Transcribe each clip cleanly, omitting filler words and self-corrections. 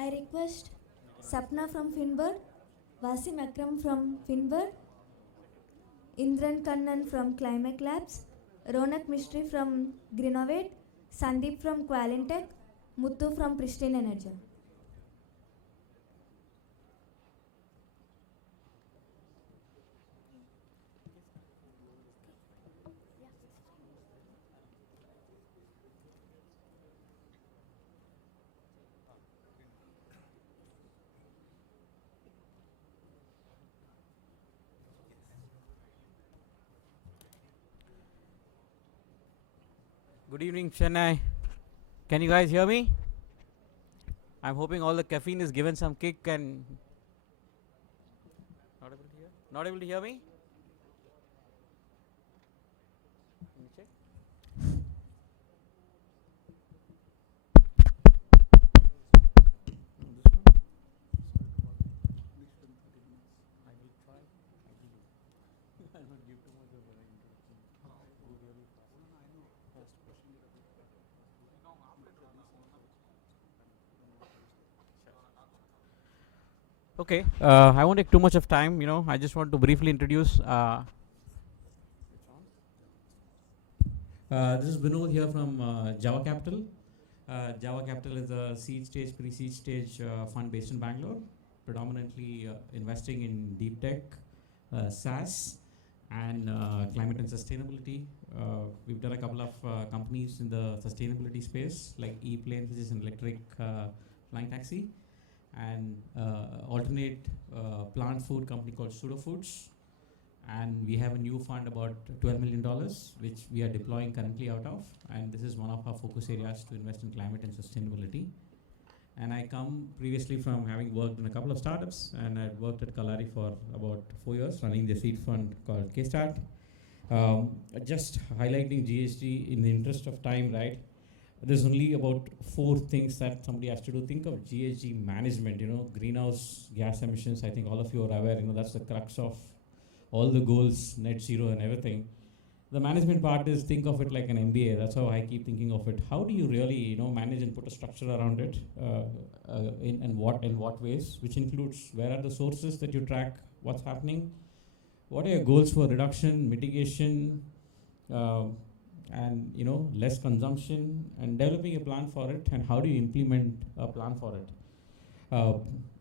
I request Sapna from Finbird, Wasim Akram from Finbird, Indran Kannan from Climate Labs, Ronak Mistry from Greenovate, Sandeep from Qualintech, Muthu from Pristine Energy. Good evening, Chennai. Can you guys hear me? I'm hoping all the caffeine is given some kick and not able to hear. Not able to hear me? Let me check. Okay, I won't take too much of time. I just want to briefly introduce. This is Vinod here from Java Capital. Java Capital is a seed stage, pre-seed stage fund based in Bangalore, predominantly investing in deep tech, SaaS, and climate and sustainability. We've done a couple of companies in the sustainability space, like ePlane, which is an electric flying taxi, and alternate plant food company called Pseudo Foods. And we have a new fund about $12 million, which we are deploying currently out of. And this is one of our focus areas to invest in climate and sustainability. And I come previously from having worked in a couple of startups, and I've worked at Kalari for about 4 years, running the seed fund called K-Start. Just highlighting GHG in the interest of time, right? There's only about 4 things that somebody has to do. Think of GHG management, greenhouse gas emissions. I think all of you are aware, that's the crux of all the goals, net zero and everything. The management part is, think of it like an MBA. That's how I keep thinking of it. How do you really, manage and put a structure around it, in what ways, which includes where are the sources that you track, what's happening, what are your goals for reduction, mitigation, and less consumption, and developing a plan for it, and how do you implement a plan for it.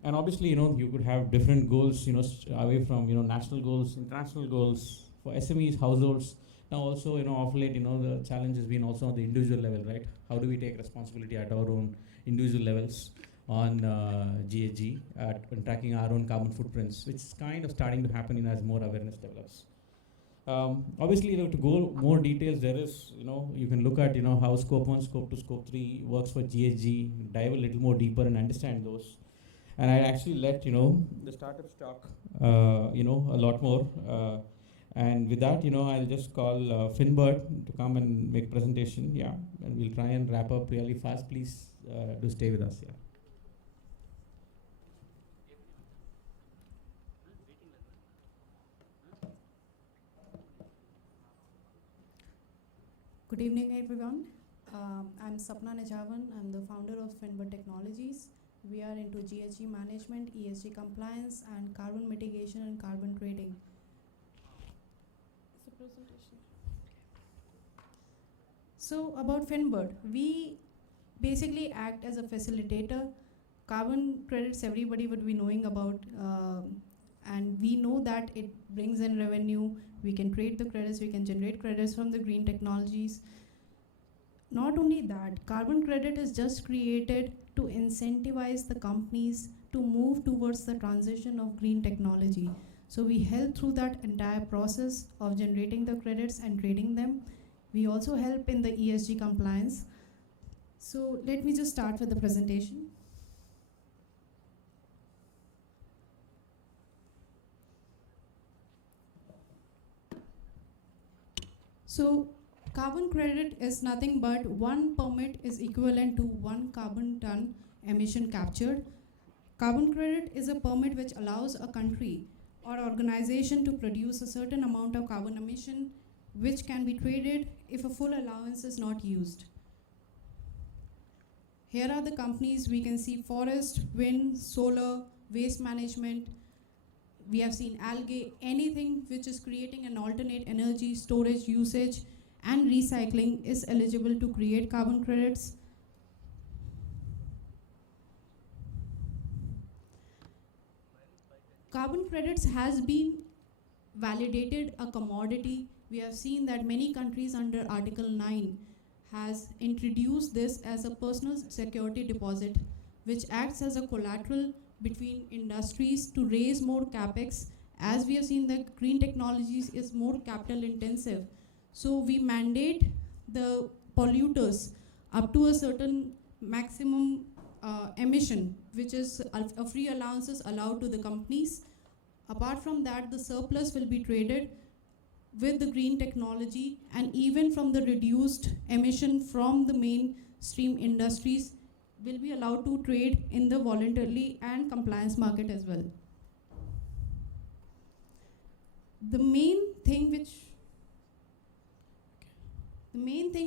And obviously, you could have different goals, away from, national goals, international goals for SMEs, households. Now also, of late, the challenge has been also on the individual level, right? How do we take responsibility at our own individual levels on GHG, and tracking our own carbon footprints, which is kind of starting to happen as more awareness develops. Obviously, to go more details, there is, you can look at, how scope 1, scope 2, scope 3 works for GHG, dive a little more deeper and understand those. And I actually let, the startups talk, a lot more. And with that, I'll just call Finbird to come and make presentation. Yeah, and we'll try and wrap up really fast. Please do stay with us. Yeah. Good evening, everyone. I'm Sapna Najavan. I'm the founder of Finbird Technologies. We are into GHG management, ESG compliance, and carbon mitigation and carbon trading. It's a presentation. So about Finbird, we basically act as a facilitator. Carbon credits everybody would be knowing about, and we know that it brings in revenue. We can trade the credits, we can generate credits from the green technologies. Not only that, carbon credit is just created to incentivize the companies to move towards the transition of green technology. So we help through that entire process of generating the credits and trading them. We also help in the ESG compliance. So let me just start with the presentation. So carbon credit is nothing but one permit is equivalent to 1 carbon ton emission captured. Carbon credit is a permit which allows a country or organization to produce a certain amount of carbon emission which can be traded if a full allowance is not used. Here are the companies. We can see forest, wind, solar, waste management. We have seen algae, anything which is creating an alternate energy storage usage and recycling is eligible to create carbon credits. Carbon credits has been validated a commodity. We have seen that many countries under Article 9 has introduced this as a personal security deposit, which acts as a collateral between industries to raise more capex. As we have seen, that green technologies is more capital intensive. So we mandate the polluters up to a certain maximum emission, which is a free allowances allowed to the companies. Apart from that, the surplus will be traded with the green technology, and even from the reduced emission from the mainstream industries will be allowed to trade in the voluntarily and compliance market as well. The main thing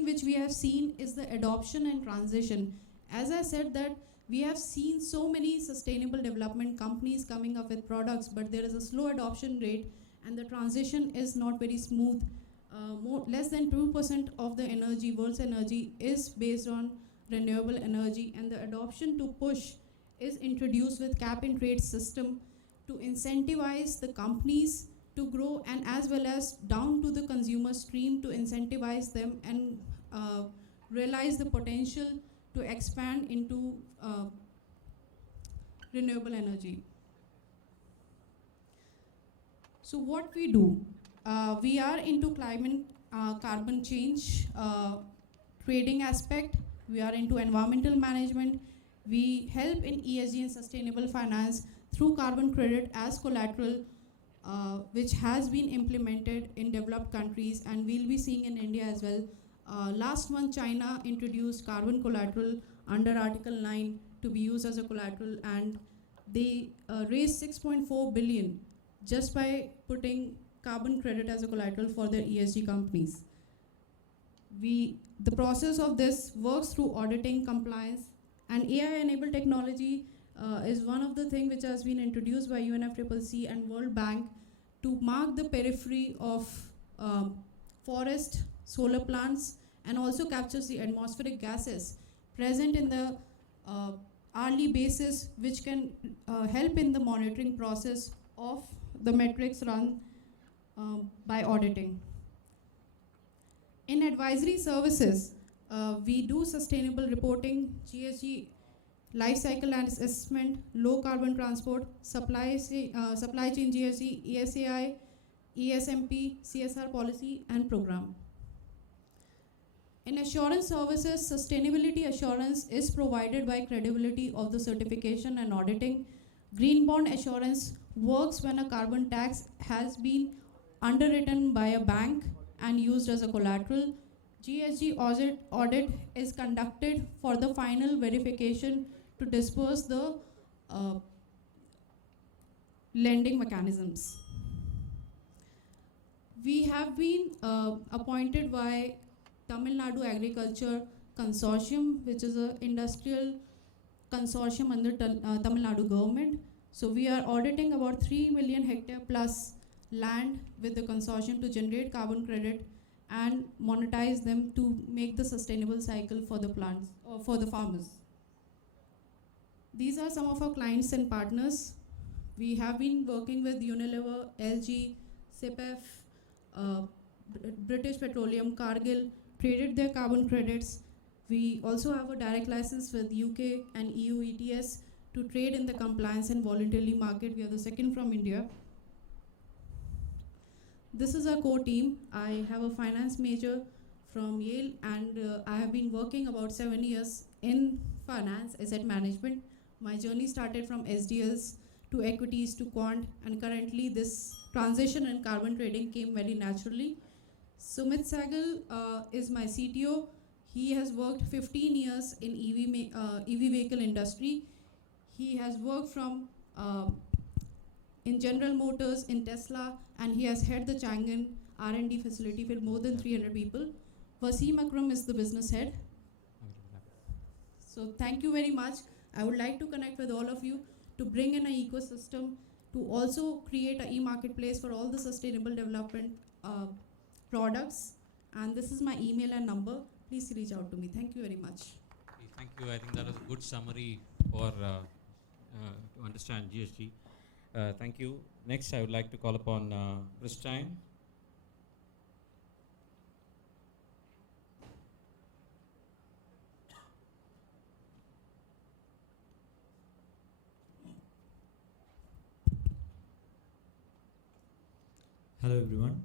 which we have seen is the adoption and transition. As I said, that we have seen so many sustainable development companies coming up with products, but there is a slow adoption rate and the transition is not very smooth. Less than 2% of the energy, world's energy, is based on renewable energy, and the adoption to push is introduced with cap and trade system to incentivize the companies to grow, and as well as down to the consumer stream to incentivize them and realize the potential to expand into renewable energy. So what we do, we are into climate carbon change trading aspect. We are into environmental management. We help in ESG and sustainable finance through carbon credit as collateral, which has been implemented in developed countries, and we'll be seeing in India as well. Last month, China introduced carbon collateral under Article 9 to be used as a collateral, and they raised 6.4 billion just by putting carbon credit as a collateral for their ESG companies. The process of this works through auditing, compliance, and AI-enabled technology is one of the things which has been introduced by UNFCCC and World Bank to mark the periphery of forest, solar plants, and also captures the atmospheric gases present in the hourly basis, which can help in the monitoring process of the metrics run by auditing. In advisory services, we do sustainable reporting, GHG, life cycle and assessment, low carbon transport, supply chain GHG, ESAI, ESMP, CSR policy and program. In assurance services, sustainability assurance is provided by credibility of the certification and auditing. Green bond assurance works when a carbon tax has been underwritten by a bank and used as a collateral. GHG audit is conducted for the final verification to disperse the lending mechanisms. We have been appointed by Tamil Nadu Agriculture Consortium, which is an industrial consortium under Tamil Nadu government. So we are auditing about 3 million hectare plus land with the consortium to generate carbon credit and monetize them to make the sustainable cycle for the plants or for the farmers. These are some of our clients and partners. We have been working with Unilever, LG, CPF, British Petroleum, Cargill, traded their carbon credits. We also have a direct license with UK and EU ETS to trade in the compliance and voluntarily market. We are the second from India. This is our core team. I have a finance major from Yale, and I have been working about 7 years in finance, asset management. My journey started from SDLs to equities to quant, and currently this transition in carbon trading came very naturally. Sumit Sahgal is my CTO. He has worked 15 years in EV vehicle industry. He has worked from in General Motors, in Tesla, and he has head the Chang'an R&D facility with more than 300 people. Wasim Akram is the business head. So thank you very much. I would like to connect with all of you to bring in an ecosystem, to also create an e-marketplace for all the sustainable development products. And this is my email and number. Please reach out to me. Thank you very much. Thank you. I think that was a good summary for to understand GHG. Thank you. Next, I would like to call upon Christine. Hello everyone,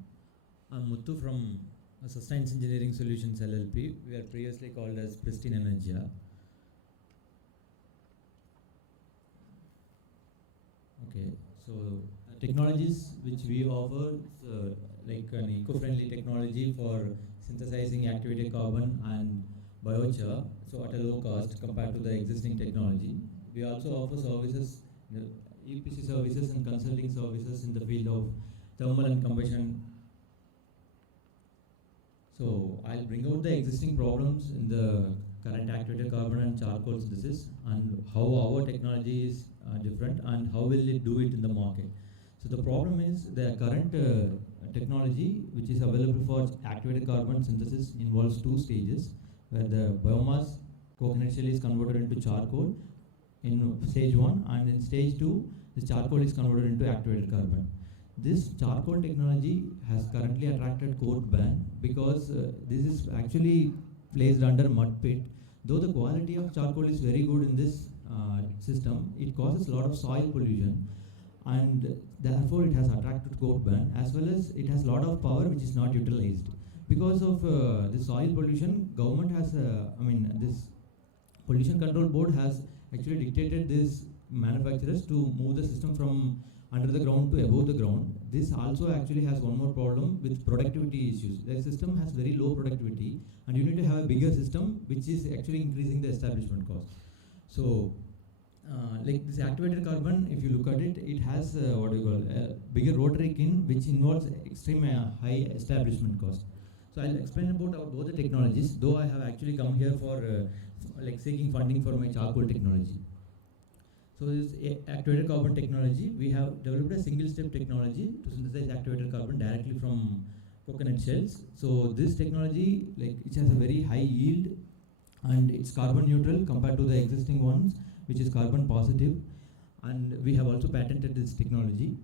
I'm Muthu from Sustainable Engineering Solutions LLP. We are previously called as Pristine Energia. Okay, so technologies which we offer like an eco-friendly technology for synthesizing activated carbon and biochar, so at a low cost compared to the existing technology. We also offer services, EPC services and consulting services in the field of thermal and combustion. So I'll bring out the existing problems in the current activated carbon and charcoal synthesis and how our technology is different and how will it do it in the market. So the problem is the current technology which is available for activated carbon synthesis involves two stages, where the biomass coconut shell is converted into charcoal in stage 1, and in stage 2 the charcoal is converted into activated carbon. This charcoal technology has currently attracted court ban because this is actually placed under mud pit. Though the quality of charcoal is very good in this system, it causes a lot of soil pollution, and therefore it has attracted court ban, as well as it has a lot of power which is not utilized. Because of the soil pollution, government has, this pollution control board has actually dictated these manufacturers to move the system from under the ground to above the ground. This also actually has one more problem with productivity issues. The system has very low productivity, and you need to have a bigger system which is actually increasing the establishment cost. So like this activated carbon, if you look at it, it has a bigger rotary kiln which involves extreme high establishment cost. So I'll explain about both the technologies, though I have actually come here for like seeking funding for my charcoal technology. So this activated carbon technology, we have developed a single-step technology to synthesize activated carbon directly from coconut shells. So this technology, like, it has a very high yield, and it's carbon neutral compared to the existing ones, which is carbon positive. And we have also patented this technology.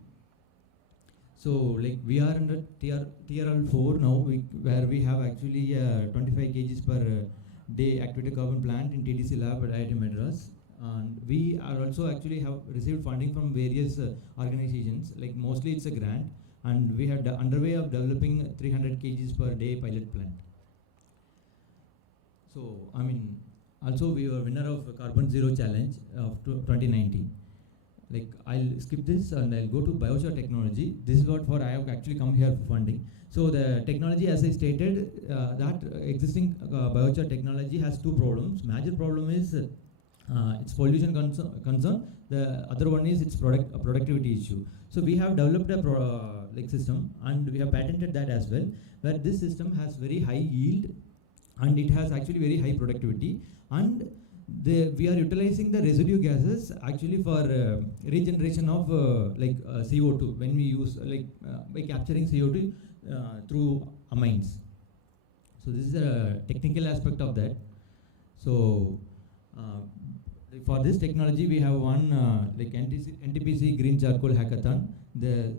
So like we are under TRL 4 now, where we have actually 25 kgs per day activated carbon plant in TDC lab at IIT Madras. And we are also actually have received funding from various organizations, like mostly it's a grant, and we have underway of developing 300 kgs per day pilot plant. So also we were winner of Carbon Zero Challenge of 2019. Like I'll skip this and I'll go to biochar technology. This is what for I have actually come here for funding. So the technology, as I stated, that existing biochar technology has two problems. Major problem is its pollution concern. The other one is its productivity issue. So we have developed a system, and we have patented that as well, where this system has very high yield, and it has actually very high productivity, and we are utilizing the residue gases actually for regeneration of CO2 when we use by capturing CO2 through amines. So this is a technical aspect of that. So for this technology, we have one NTPC Green Charcoal Hackathon. The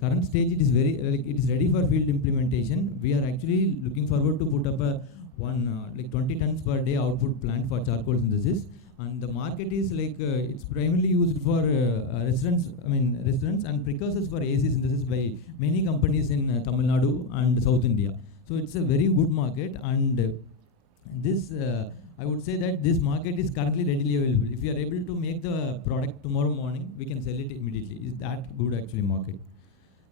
current stage, it is very it is ready for field implementation. We are actually looking forward to put up a 20 tons per day output plant for charcoal synthesis, and the market is it's primarily used for restaurants and precursors for AC synthesis by many companies in Tamil Nadu and South India. So it's a very good market, and this I would say that this market is currently readily available. If you are able to make the product tomorrow morning, we can sell it immediately. It's that good actually market.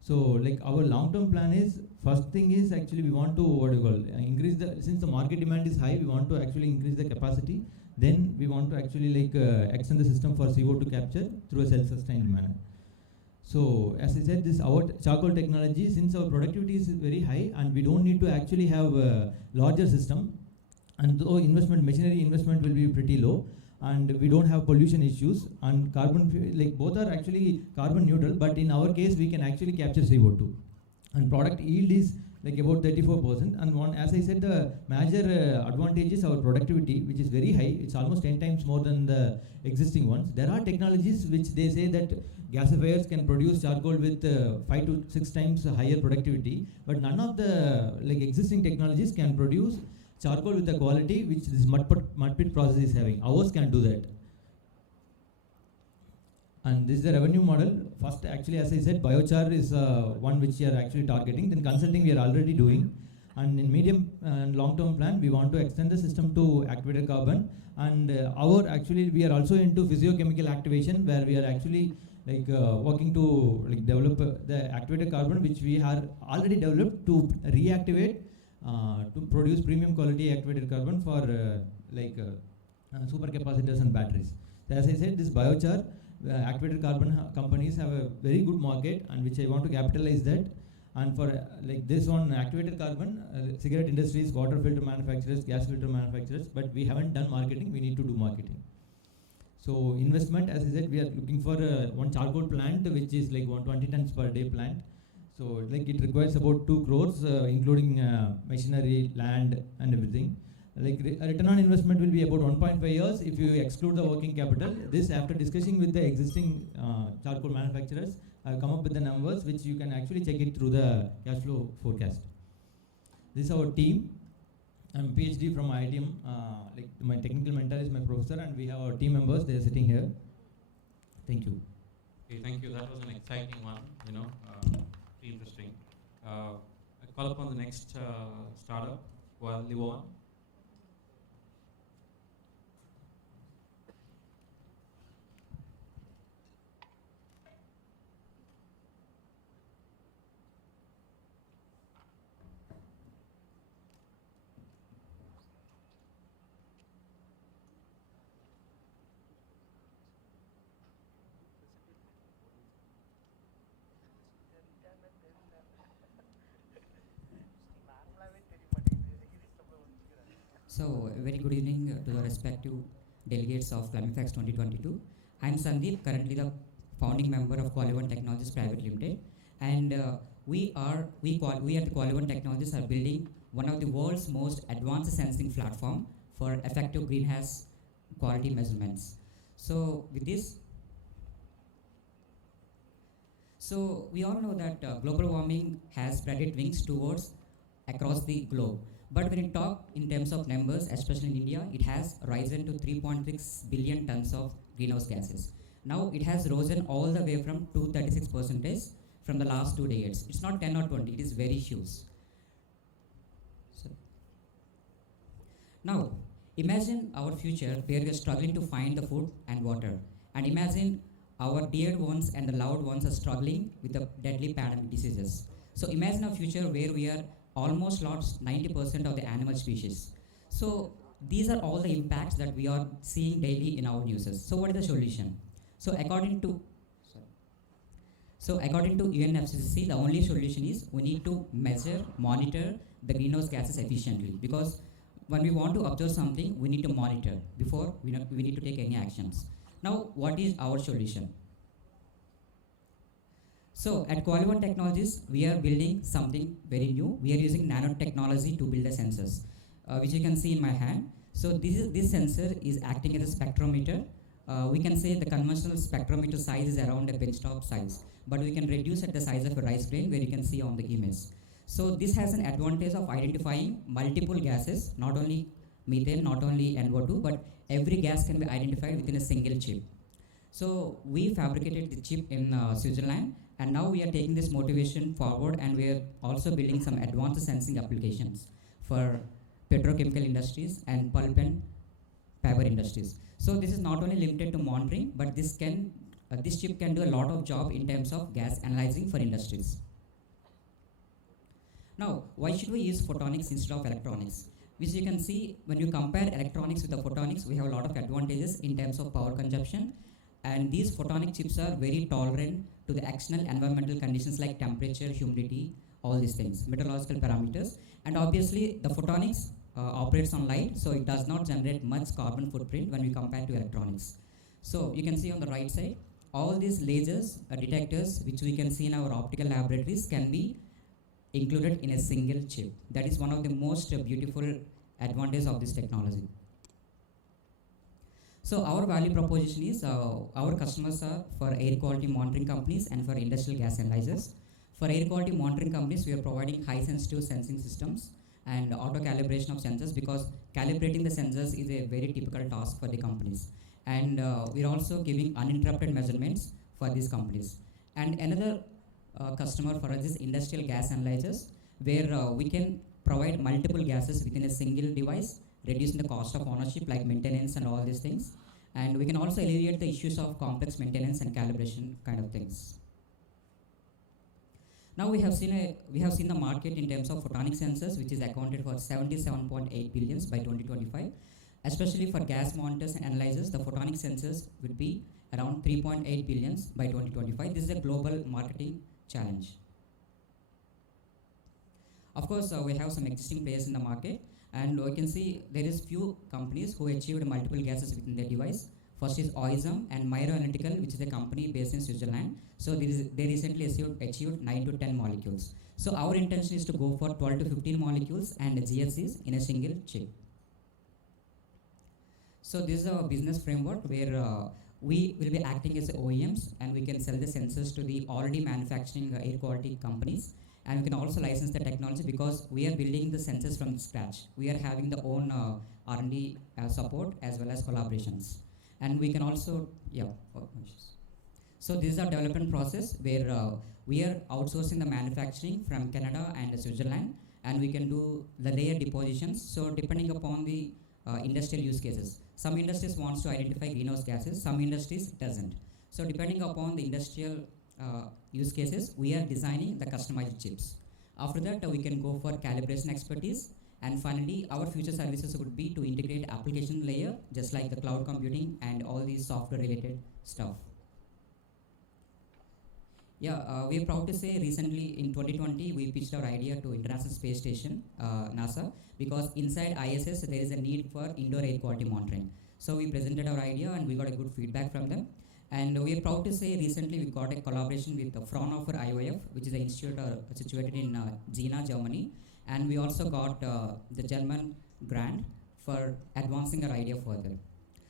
So our long-term plan is, first thing is actually we want to increase since the market demand is high, we want to actually increase the capacity. Then we want to actually extend the system for CO2 capture through a self-sustained manner. So as I said, this our charcoal technology, since our productivity is very high and we don't need to actually have a larger system, and though machinery investment will be pretty low, and we don't have pollution issues, and like both are actually carbon neutral, but in our case we can actually capture CO2, and product yield is like about 34%. And as I said, the major advantage is our productivity, which is very high. It's almost 10 times more than the existing ones. There are technologies which they say that gasifiers can produce charcoal with 5 to 6 times higher productivity, but none of the existing technologies can produce charcoal with the quality which this mud pit process is having. Ours can do that. And this is the revenue model. First, actually, as I said, biochar is one which we are actually targeting. Then consulting we are already doing. And in medium and long-term plan, we want to extend the system to activated carbon. And we are also into physiochemical activation, where we are actually working to develop the activated carbon, which we are already developed to reactivate to produce premium quality activated carbon for supercapacitors and batteries. So as I said, this biochar activated carbon companies have a very good market, and which I want to capitalize that. And for this one, activated carbon, cigarette industries, water filter manufacturers, gas filter manufacturers, but we haven't done marketing. We need to do marketing. So investment, as I said, we are looking for one charcoal plant, which is 120 tons per day plant. So it requires about 2 crores, including machinery, land, and everything. A return on investment will be about 1.5 years if you exclude the working capital. This, after discussing with the existing charcoal manufacturers, I've come up with the numbers which you can actually check it through the cash flow forecast. This is our team. I'm PhD from IIT. My technical mentor is my professor, and we have our team members. They are sitting here. Thank you. Okay, thank you. That was an exciting one. Pretty interesting. I call upon the next startup, Livon. So, a very good evening to the respective delegates of CLIMAFIX 2022. I am Sandeep, currently the founding member of Qualivan Technologies Private Limited, and we at Qualivan Technologies are building one of the world's most advanced sensing platform for effective greenhouse quality measurements. So, with this, we all know that global warming has spread its wings towards across the globe. But when you talk in terms of numbers, especially in India, it has risen to 3.6 billion tons of greenhouse gases. Now it has risen all the way from 236% from the last 2 decades. It's not 10 or 20, it is very huge. Now, imagine our future where we are struggling to find the food and water. And imagine our dear ones and the loved ones are struggling with the deadly pandemic diseases. So imagine a future where we are almost lost 90% of the animal species. So these are all the impacts that we are seeing daily in our news. So what is the solution? So according to UNFCCC, the only solution is we need to measure, monitor the greenhouse gases efficiently, because when we want to observe something, we need to monitor before we need to take any actions. Now, what is our solution? So at Qualivan Technologies, we are building something very new. We are using nanotechnology to build the sensors, which you can see in my hand. So this sensor is acting as a spectrometer. We can say the conventional spectrometer size is around a benchtop size, but we can reduce at the size of a rice grain, where you can see on the image. So this has an advantage of identifying multiple gases, not only methane, not only NO2, but every gas can be identified within a single chip. So we fabricated the chip in Switzerland, and now we are taking this motivation forward, and we are also building some advanced sensing applications for petrochemical industries and pulp and paper industries. So this is not only limited to monitoring, but this chip can do a lot of job in terms of gas analyzing for industries. Now, why should we use photonics instead of electronics? Which you can see when you compare electronics with the photonics, we have a lot of advantages in terms of power consumption, and these photonic chips are very tolerant to the external environmental conditions like temperature, humidity, all these things, meteorological parameters. And obviously the photonics operates on light, so it does not generate much carbon footprint when we compare to electronics. So you can see on the right side, all these lasers, detectors, which we can see in our optical laboratories, can be included in a single chip. That is one of the most beautiful advantages of this technology. So our value proposition is, our customers are for air quality monitoring companies and for industrial gas analyzers. For air quality monitoring companies, we are providing high sensitive sensing systems and auto calibration of sensors, because calibrating the sensors is a very typical task for the companies. And we are also giving uninterrupted measurements for these companies. And another customer for us is industrial gas analyzers, where we can provide multiple gases within a single device, reducing the cost of ownership like maintenance and all these things. And we can also alleviate the issues of complex maintenance and calibration kind of things. Now we have seen the market in terms of photonic sensors, which is accounted for 77.8 billions by 2025. Especially for gas monitors and analyzers, the photonic sensors would be around 3.8 billions by 2025. This is a global marketing challenge. Of course, we have some existing players in the market, and we can see there is few companies who achieved multiple gases within their device. First is OISM and Myro Analytical, which is a company based in Switzerland. So they recently achieved 9 to 10 molecules. So our intention is to go for 12 to 15 molecules and GHGs in a single chip. So this is our business framework, where we will be acting as OEMs, and we can sell the sensors to the already manufacturing air quality companies. And we can also license the technology, because we are building the sensors from scratch. We are having the own R&D support as well as collaborations. And we can also, so this is our development process, where we are outsourcing the manufacturing from Canada and Switzerland, and we can do the layer depositions. So depending upon the industrial use cases, some industries wants to identify greenhouse gases, some industries doesn't. So depending upon the industrial use cases, we are designing the customized chips. After that, we can go for calibration expertise, and finally our future services would be to integrate application layer, just like the cloud computing and all these software related stuff. We are proud to say recently in 2020 we pitched our idea to International Space Station, NASA, because inside ISS there is a need for indoor air quality monitoring. So we presented our idea and we got a good feedback from them. And we are proud to say recently we got a collaboration with Fraunhofer IOF, which is an institute situated in Jena, Germany. And we also got the German grant for advancing our idea further.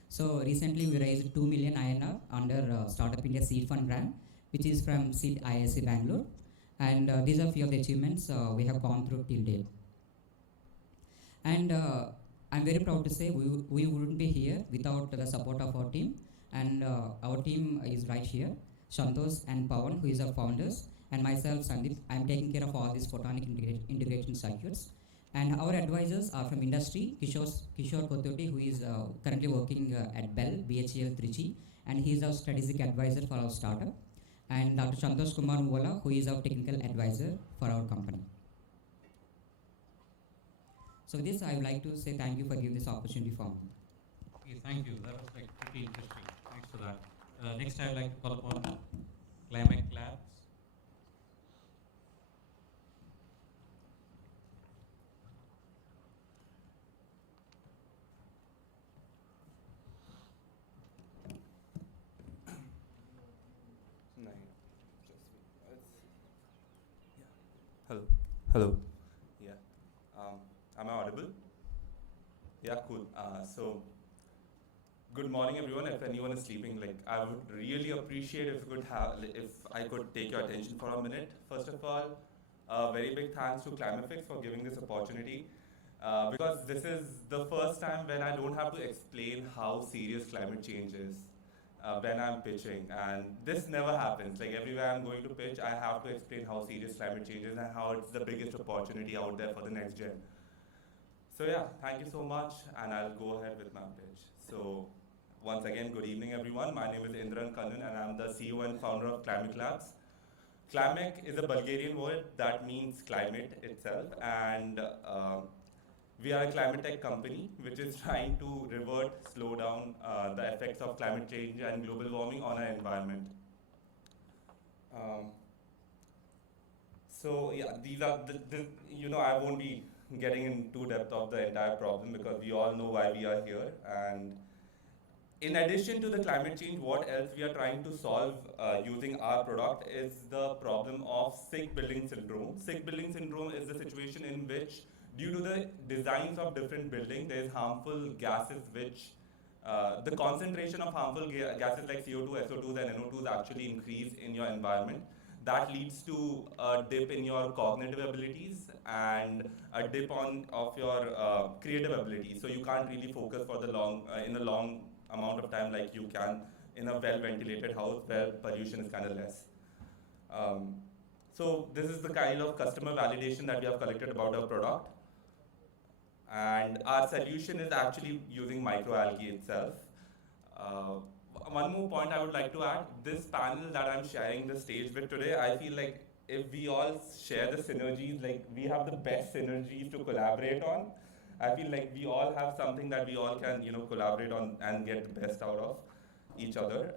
So recently we raised 2 million INR under Startup India Seed Fund grant, which is from Seed IIT Bangalore. And these are few of the achievements we have gone through till date. And I'm very proud to say we wouldn't be here without the support of our team. And our team is right here, Santosh and Pawan, who is our founders, and myself, Sandeep. I'm taking care of all these photonic integration circuits. And our advisors are from industry, Kishore Kototi, who is currently working at Bell, BHEL Trichy, and he is our strategic advisor for our startup. And Dr. Santosh Kumar Muvala, who is our technical advisor for our company. So with this, I would like to say thank you for giving this opportunity for me. Okay, thank you. That was like pretty interesting. Thanks for that. Next, I would like to call upon CLIMAFIX Labs. Hello. Yeah. Am I audible? Yeah, cool. So, good morning, everyone. If anyone is sleeping, I would really appreciate if I could take your attention for a minute. First of all, a very big thanks to CLIMAFIX for giving this opportunity, because this is the first time when I don't have to explain how serious climate change is when I'm pitching, and this never happens. Like everywhere I'm going to pitch, I have to explain how serious climate change is and how it's the biggest opportunity out there for the next gen. So yeah, thank you so much, and I'll go ahead with my pitch. So once again, good evening, everyone. My name is Indran Kannan, and I'm the CEO and founder of CLIMAFIX Labs. CLIMAFIX is a Bulgarian word that means climate itself, and we are a climate tech company which is trying to slow down the effects of climate change and global warming on our environment. So yeah, these are I won't be getting into depth of the entire problem because we all know why we are here. And in addition to the climate change, what else we are trying to solve using our product is the problem of sick building syndrome. Sick building syndrome is the situation in which, due to the designs of different buildings, there is harmful gases which the concentration of harmful gases like CO2, SO2s and NO2s actually increase in your environment. That leads to a dip in your cognitive abilities and a dip of your creative abilities. So you can't really focus for the in a long amount of time like you can in a well-ventilated house where pollution is kind of less. So this is the kind of customer validation that we have collected about our product. And our solution is actually using microalgae itself. One more point I would like to add, this panel that I'm sharing the stage with today, I feel like if we all share the synergies, like we have the best synergies to collaborate on. I feel like we all have something that we all can, collaborate on and get the best out of each other.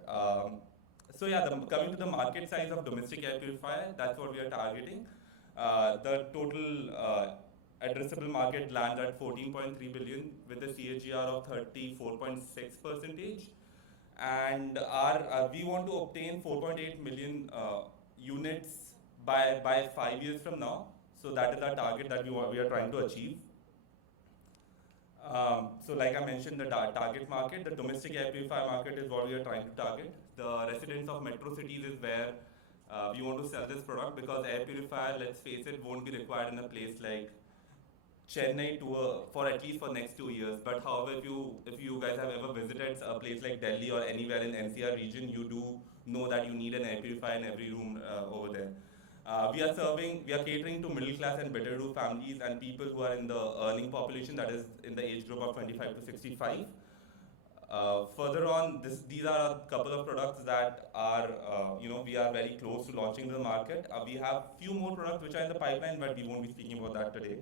So yeah, coming to the market size of domestic air purifier, that's what we are targeting. The total addressable market lands at 14.3 billion with a CAGR of 34.6%. And we want to obtain 4.8 million units by 5 years from now. So that is our target that we are trying to achieve. So like I mentioned, the target market, the domestic air purifier market is what we are trying to target. The residents of metro cities is where we want to sell this product, because air purifier, let's face it, won't be required in a place like Chennai for at least for next 2 years. But however, if you guys have ever visited a place like Delhi or anywhere in NCR region, you do know that you need an air purifier in every room over there. We are catering to middle class and better-to families and people who are in the earning population, that is in the age group of 25 to 65. Further on, these are a couple of products that are, we are very close to launching the market. We have few more products which are in the pipeline, but we won't be speaking about that today.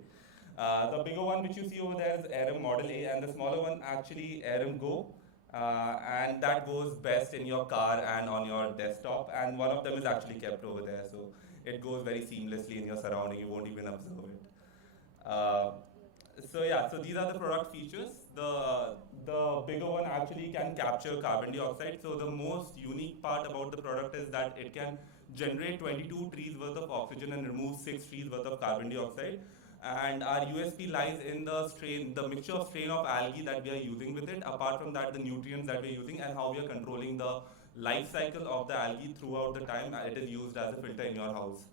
The bigger one which you see over there is Aram Model A, and the smaller one actually Aram Go, and that goes best in your car and on your desktop, and one of them is actually kept over there, so it goes very seamlessly in your surrounding, you won't even observe it. So these are the product features. The bigger one actually can capture carbon dioxide, so the most unique part about the product is that it can generate 22 trees worth of oxygen and remove 6 trees worth of carbon dioxide. And our USP lies in the mixture of strain of algae that we are using with it. Apart from that, the nutrients that we are using and how we are controlling the life cycle of the algae throughout the time it is used as a filter in your house.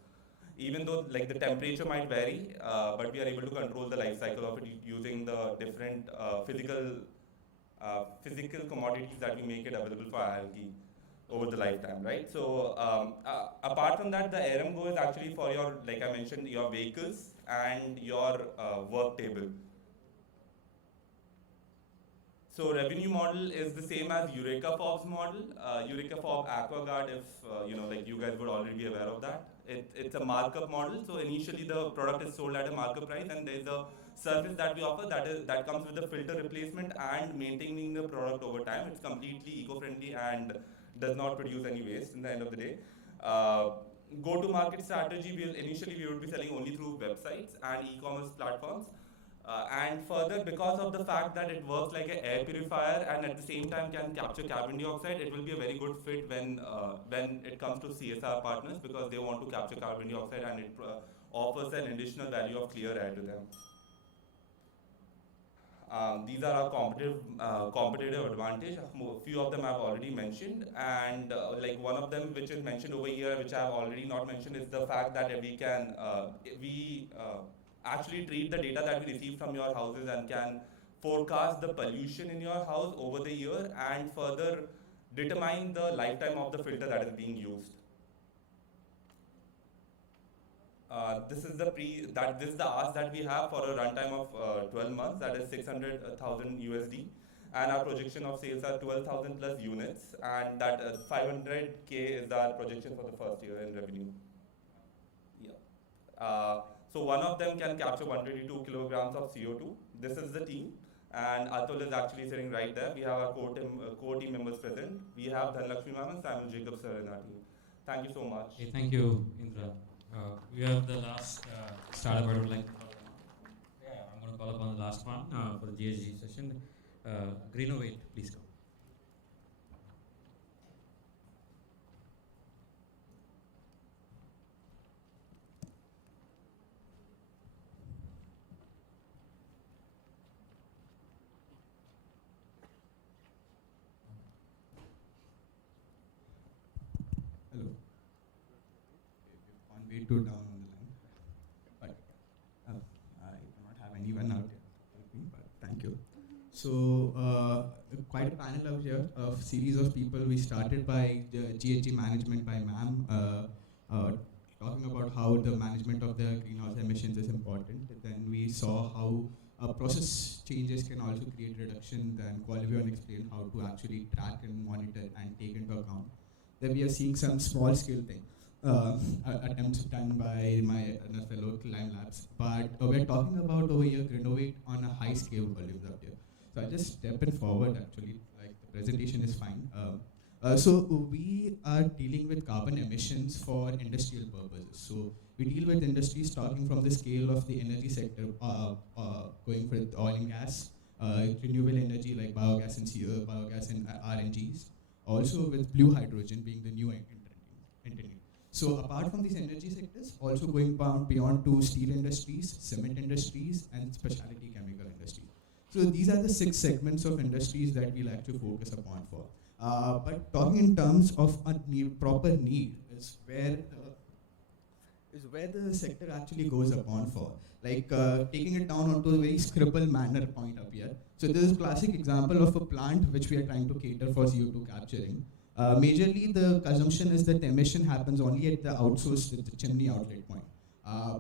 Even though like the temperature might vary, but we are able to control the life cycle of it using the different physical commodities that we make it available for algae over the lifetime, right? So apart from that, the Aram Go is actually for your, like I mentioned, your vehicles and your work table. So revenue model is the same as Eureka Fob's model. Eureka Fob AquaGuard, if like you guys would already be aware of that. It's a markup model. So initially the product is sold at a markup price, and there's a service that we offer that comes with the filter replacement and maintaining the product over time. It's completely eco-friendly and does not produce any waste in the end of the day. Go-to-market strategy, initially we would be selling only through websites and e-commerce platforms. And further, because of the fact that it works like an air purifier and at the same time can capture carbon dioxide, it will be a very good fit when it comes to CSR partners, because they want to capture carbon dioxide and it offers an additional value of clear air to them. These are our competitive advantage. A few of them I've already mentioned, and like one of them which is mentioned over here, which I've already not mentioned, is the fact that we can actually treat the data that we receive from your houses and can forecast the pollution in your house over the year and further determine the lifetime of the filter that is being used. This is the ask that we have for a runtime of 12 months, that is 600,000 USD, and our projection of sales are 12,000 plus units, and that 500K is our projection for the first year in revenue. Yeah. So one of them can capture 122 kilograms of CO2. This is the team, and Atul is actually sitting right there. We have our core team members present. We have Dhanlakshmi ma'am and Simon Jacob sir in our team. Thank you so much. Okay, thank you, Indra. We have the last startup I would like to talk about. Yeah, call upon the last one for the GHG session. Greenovate, please come. Hello. One way too down on the line, but I cannot have anyone out here help me, but thank you. So, quite a panel out here of series of people. We started by the GHG management by ma'am, talking about how the management of the greenhouse emissions is important. Then we saw how process changes can also create reduction. Then Qualivion explained how to actually track and monitor and take into account. Then we are seeing some small scale thing. Attempts done by my fellow CLIMAFIX, but we're talking about over here Greenovate on a high scale volumes out here. So I'll just step in forward actually, like the presentation is fine. So we are dealing with carbon emissions for industrial purposes. So we deal with industries starting from the scale of the energy sector, going for oil and gas, renewable energy like biogas and RNGs, also with blue hydrogen being the new entity. So apart from these energy sectors, also going beyond to steel industries, cement industries, and specialty chemical industry. So these are the 6 segments of industries that we like to focus upon for. But talking in terms of a proper need is where the sector actually goes upon for. Like taking it down onto a very scribble manner point up here. So this is a classic example of a plant which we are trying to cater for CO2 capturing. Majorly the consumption is that the emission happens only at the outsource, at the chimney outlet point.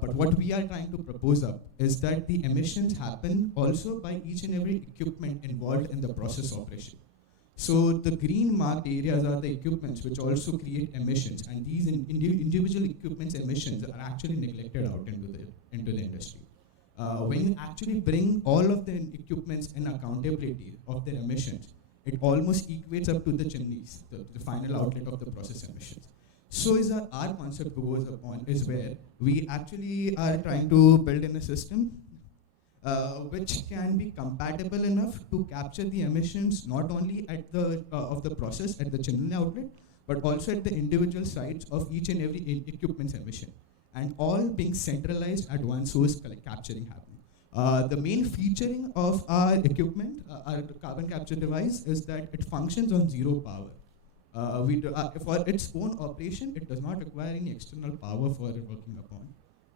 But what we are trying to propose up is that the emissions happen also by each and every equipment involved in the process operation. So the green marked areas are the equipments which also create emissions, and these individual equipments emissions are actually neglected out into the industry. When you actually bring all of the equipments in accountability of their emissions, it almost equates up to the chimneys, the final outlet of the process emissions. So is our concept goes upon is where we actually are trying to build in a system which can be compatible enough to capture the emissions not only at the of the process at the chimney outlet, but also at the individual sites of each and every equipment's emission, and all being centralized at one source capturing happening. The main featuring of our equipment, our carbon capture device, is that it functions on zero power. For its own operation, it does not require any external power for it working upon.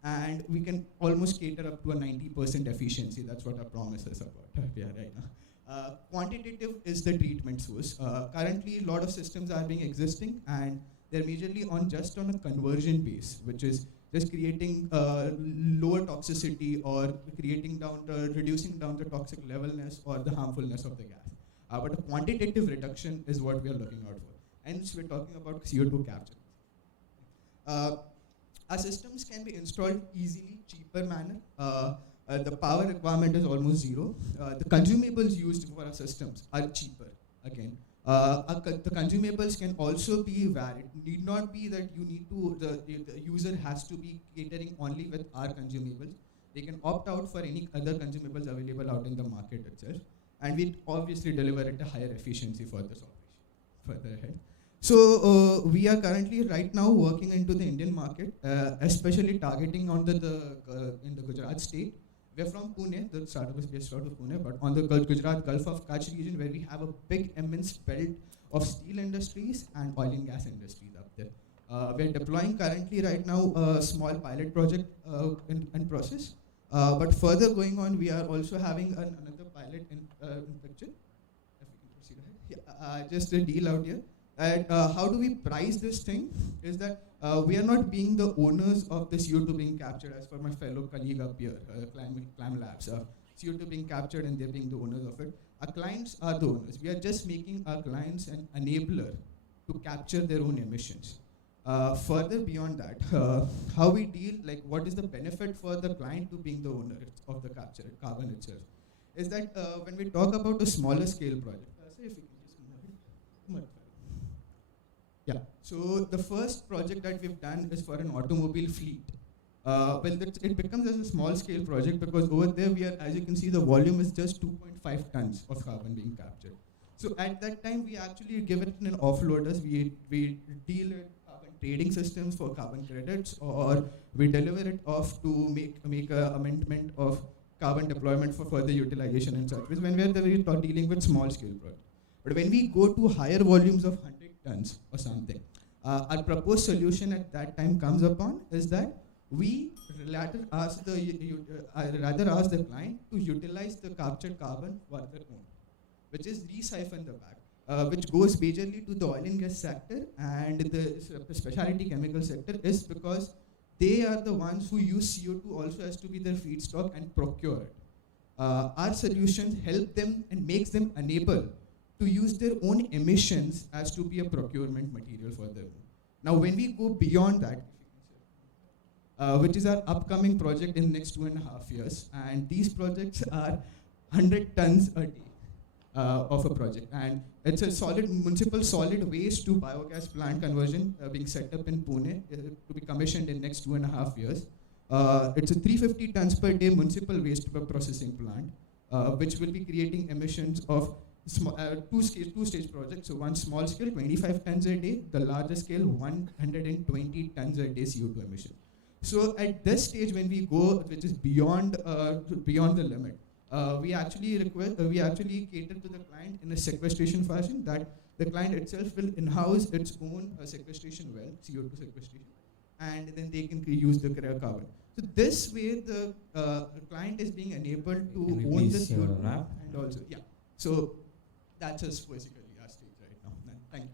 And we can almost cater up to a 90% efficiency. That's what our promise is about right now. Quantitative is the treatment source. Currently, a lot of systems are being existing, and they're majorly on a conversion base, which is just creating lower toxicity or reducing down the toxic levelness or the harmfulness of the gas. But a quantitative reduction is what we are looking out for. Hence, we're talking about CO2 capture. Our systems can be installed easily, cheaper manner. The power requirement is almost zero. The consumables used for our systems are cheaper, again. The consumables can also be varied. Need not be that you need to, the user has to be catering only with our consumables. They can opt out for any other consumables available out in the market itself. And we obviously deliver at a higher efficiency for this operation further ahead. So we are currently right now working into the Indian market, especially targeting on in the Gujarat state. We are from Pune, the startup is based out of Pune, but on the Gujarat Gulf of Kutch region, where we have a big immense belt of steel industries and oil and gas industries up there. We are deploying currently right now a small pilot project in process. But further going on, we are also having another pilot in picture. If we can proceed ahead. Yeah, just a deal out here. And how do we price this thing is that we are not being the owners of the CO2 being captured, as for my fellow colleague up here, CLIMAFIX. CO2 being captured and they're being the owners of it. Our clients are the owners. We are just making our clients an enabler to capture their own emissions. Further beyond that, how we deal, like what is the benefit for the client to being the owner of the captured carbon itself, is that when we talk about a smaller scale project, so if we can just move it. Yeah, so the first project that we've done is for an automobile fleet. It becomes as a small scale project because over there we are, as you can see, the volume is just 2.5 tons of carbon being captured. So at that time, we actually give it in offloaders. We deal with carbon trading systems for carbon credits, or we deliver it off to make a amendment of carbon deployment for further utilization and such. When we are dealing with small scale projects. But when we go to higher volumes of 100 tons or something, our proposed solution at that time comes upon is that we rather ask the client to utilize the captured carbon for their own, which is re-siphon the back, which goes majorly to the oil and gas sector and the specialty chemical sector, is because they are the ones who use CO2 also as to be their feedstock and procure it. Our solutions help them and makes them enable to use their own emissions as to be a procurement material for them. Now, when we go beyond that, which is our upcoming project in the next 2.5 years, and these projects are 100 tons a day of a project, and it's a municipal solid waste to biogas plant conversion being set up in Pune to be commissioned in next 2.5 years. It's a 350 tons per day municipal waste processing plant, which will be creating emissions of two-stage project. So one small scale, 25 tons a day, the larger scale, 120 tons a day CO2 emission. So at this stage, when we go, which is beyond the limit, we actually cater to the client in a sequestration fashion, that the client itself will in-house its own sequestration well, CO2 sequestration, and then they can use the carbon. So this way, the client is being enabled to own the CO2 and also, yeah. So that's just basically our stage right now. Thank you.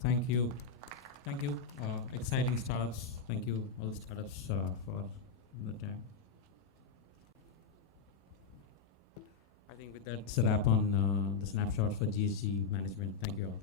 Thank you. Thank you. Exciting startups. Thank you, all the startups, for the time. I think with that's a wrap on the snapshots for GHG management. Thank you all.